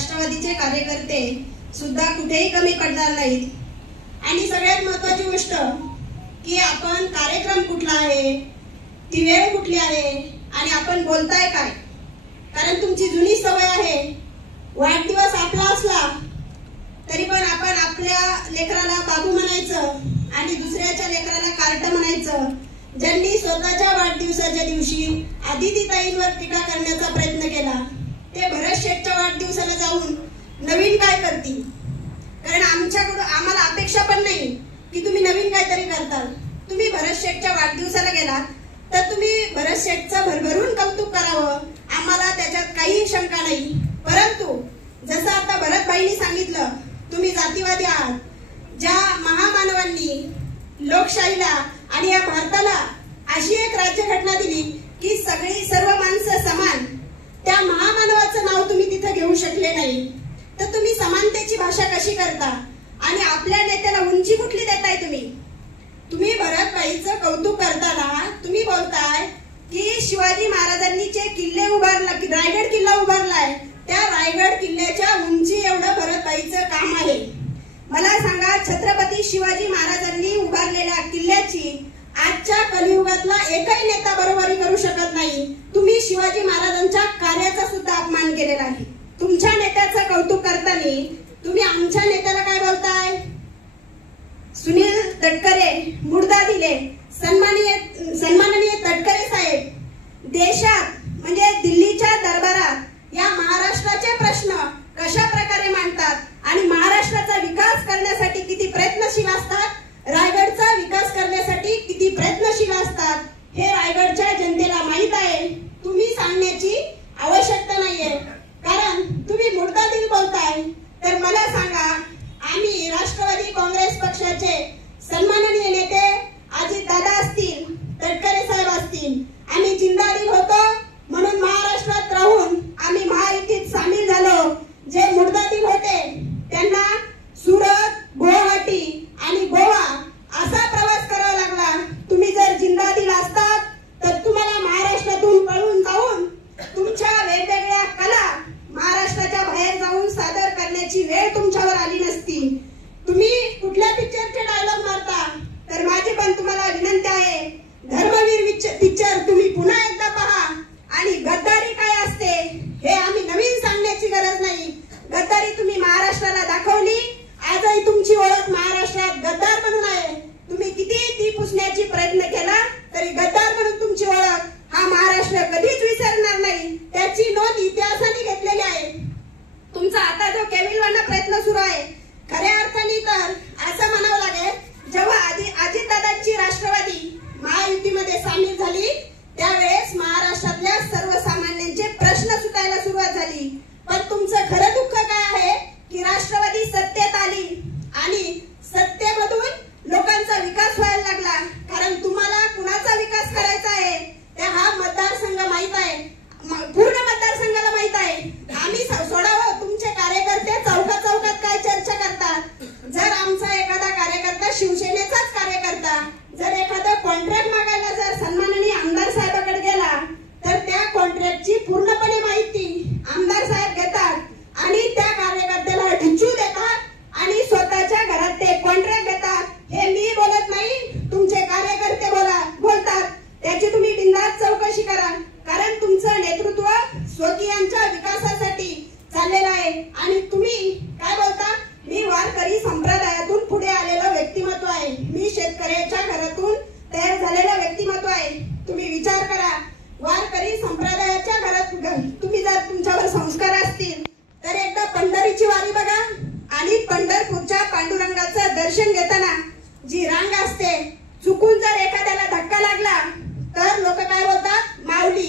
राष्ट्रवादीचे कार्यकर्ते सुद्धा कुठेही कमी पडणार नाहीत। आणि सगळ्यात महत्त्वाची गोष्ट की आपण कार्यक्रम कुठला आहे, ती वेळ कुठली आहे आणि आपण बोलताय काय। कारण तुमची जुनी सवय आहे, वाढदिवस आपला असला तरी पण आपण आपल्या लेकराला बाबू म्हणायचं आणि दुसऱ्याच्या लेकराला कार्ट म्हणायचं। ज्यांनी स्वतःच्या वाढदिवसाच्या दिवशी आदितीताईंवर टीका करण्याचा प्रयत्न केला ते भरत शेठच्या वाढदिवसाला जाऊन नवीन काय करतील। कारण आम्हाला अपेक्षा पण नाही की तुम्ही नवीन काहीतरी करताल। तुम्ही भरत शेठच्या वाढदिवसाला गेलात तर तुम्ही भरत शेठचं भरभरून कौतुक करावं, आम्हाला त्याच्यात काही शंका नाही। परंतु जसं आता भरतबाईंनी सांगितलं, तुम्ही जातीवादी आहात। ज्या महामानवांनी लोकशाहीला आणि या भारताला अशी एक राज्यघटना दिली की सर्व माणसं समान, त्या महामानवाचं नाव तुम्ही तिथे घेऊ शकले नाही, तर तुम्ही समानतेची भाषा कशी करता आणि आपल्या नेत्याला उंची कुठली देताय। तुम्ही भरतबाईचं कौतुक करताना तुम्ही बोलताय की शिवाजी महाराजांनी जे किल्ले उभारला, रायगड किल्ला उभारलाय, त्या रायगड किल्ल्याच्या उंची एवढं भरतबाईचं काम आहे। मला सांगा, छत्रपती शिवाजी महाराजांनी उभारलेल्या किल्ल्याची आजच्या कलियुगातला एकही नेता बरोबरी करू शकत नाही। तुम्ही शिवाजी महाराजांच्या कार्याचा सुद्धा अपमान केलेला आहे। तुमच्या नेत्याचं कौतुक करताना तुम्ही आमच्या नेत्याला काय बोलताय? सुनील तटकरे मुर्दा दिले। सन्माननीय तटकरे साहेब देशात म्हणजे दिल्लीच्या दरबारात या महाराष्ट्राचे प्रश्न कशा प्रकारे मांडतात आणि महाराष्ट्राचा विकास करण्यासाठी किती प्रयत्नशील असतात, रायगडचा विकास करण्यासाठी किती प्रयत्नशील असतात, हे रायगडच्या जनतेला माहित आहे। तुम्ही सांगण्याची आवश्यकता नाहीये, कारण तुम्ही मुर्दा दिल बोलताय। तर मला सांगा, आम्ही राष्ट्रवादी काँग्रेस पक्षाचे सन्माननीय नेते अजित दादा असतील, तटकरे साहेब असतील, आम्ही जिंदादिल होतो म्हणून महाराष्ट्रात राहून आम्ही महायुतीत सामील झालो। जे मुर्दादिल होते त्यांना सुरत, गुवाहाटी आणि गोवा असा प्रवास करावा लागला। तुम्ही जर जिंदादिल असतात तर तुम्हाला महाराष्ट्रातून पळून जाऊन तुमच्या वेगवेगळ्या कला महाराष्ट्राच्या बाहेर जाऊन सादर करण्याची वेळ तुमच्यावर आली नसती। तुम्ही कुठल्या पिक्चरचे डायलॉग मारता? तर माझी पण तुम्हाला विनंती आहे, धर्मवीर पिक्चर तुम्ही पुन्हा एकदा पहा आणि गद्दारी काय असते हे आम्ही नवीन सांगण्याची गरज नाही। गद्दारी तुम्ही महाराष्ट्राला दाखवली, आजही तुमची ओळख महाराष्ट्रात गद्दार म्हणून आहे। तुम्ही किती ती पुसण्याची प्रयत्न केला तरी गद्दार म्हणून तुमची ओळख हा महाराष्ट्र कधीच विसरणार नाही, त्याची नोंद इतिहासाने घेतलेली आहे। तुमचा आता जो केविलवाना प्रयत्न सुरू आहे, खऱ्या अर्थाने तर असं म्हणावं लागेल, जेव्हा अजितदादांची राष्ट्रवादी महायुतीमध्ये सामील झाली त्यावेळेस महाराष्ट्रातल्या सर्वसामान्यांचे प्रश्न सुटायला सुरुवात झाली। पण तुमचं खरं दुःख काय आहे की राष्ट्रवादी सत्तेत आली आणि सत्तेमधून लोकांचा विकास व्हायला लागला। कारण तुम्हाला कुणाचा विकास करायचा आहे त्या हा मतदारसंघ माहित आहे, पूर्ण मतदारसंघाला माहित आहे। आम्ही सोडावं, तुमचे कार्यकर्ते चौकात काय चर्चा करतात। जर आमचा एखादा कार्यकर्ता शिवसेनेचाच कार्यकर्ता जर एखादा कॉन्ट्रॅक्ट मागायला जर सन्माननीय आमदार साहेबांकडे गेला तर त्या कॉन्ट्रॅक्टची पूर्णपणे माहिती आमदार साहेब घेतात आणि त्या कार्यकर्त्याला ढिच्चू देतात आणि स्वतःच्या घरात ते कॉन्ट्रॅक्ट देतात। हे मी बोलत नाही, तुमचे कार्यकर्ते बोलतात। त्याची तुम्ही बिनधास्त चौकशी करा, कारण तुमचं नेतृत्व स्वकीयांच्या विकासासाठी चाललेलं आहे। आणि तुम्ही काय बोलता? मी वारकरी संप्रदायातून पुढे आलेलं व्यक्तिमत्व आहे, मी शेतकऱ्याच्या घरातून तयार झालेलं व्यक्तिमत्व आहे। तुम्ही विचार करा, वारकरी संप्रदायाच्या घरात तुम्ही जर तुमच्यावर संस्कार असतील तर एकदा पंढरीची वारी बघा आणि पंढरपूरच्या पांडुरंगाचं दर्शन घेताना जी रांग असते, चुकून जर एखाद्याला धक्का लागला तर लोक काय बोलतात? माऊली।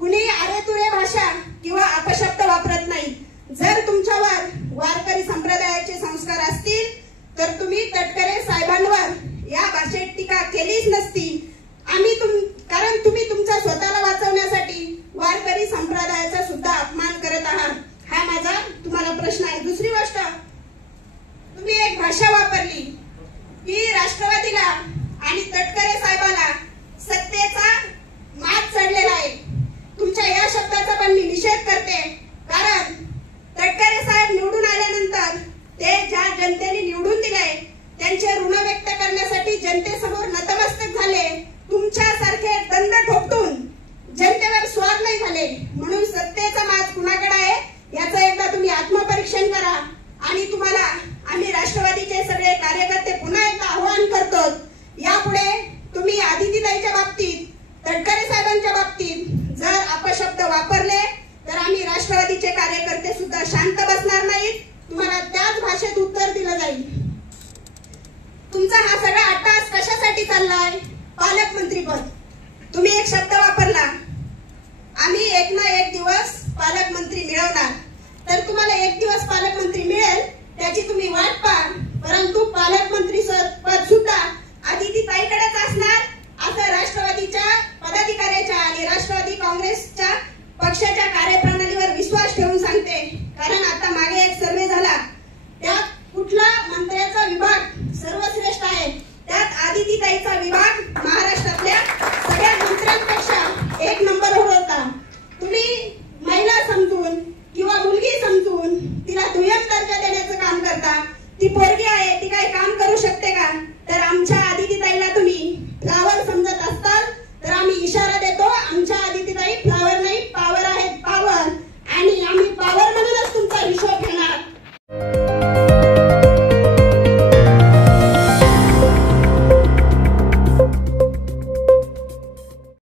कुणी अरे तुरे भाषा किंवा अपशब्द वापरत नाही। जर तुमच्यावर वारकरी संप्रदायाचे संस्कार असतील तर तुम्ही तटकरे साहेबांवर या भाषेत टीका केलीच नसती। कारण तुम्ही तुमच्या स्वतःला वाचवण्यासाठी वारकरी संप्रदायाचा सुद्धा अपमान करत आहात। हा माझा तुम्हाला प्रश्न आहे। दुसरी गोष्ट, तुम्ही एक भाषा वापरली की राष्ट्रवादीला आणि तटकरे साहेबाला सत्तेचा माग पक्षाच्या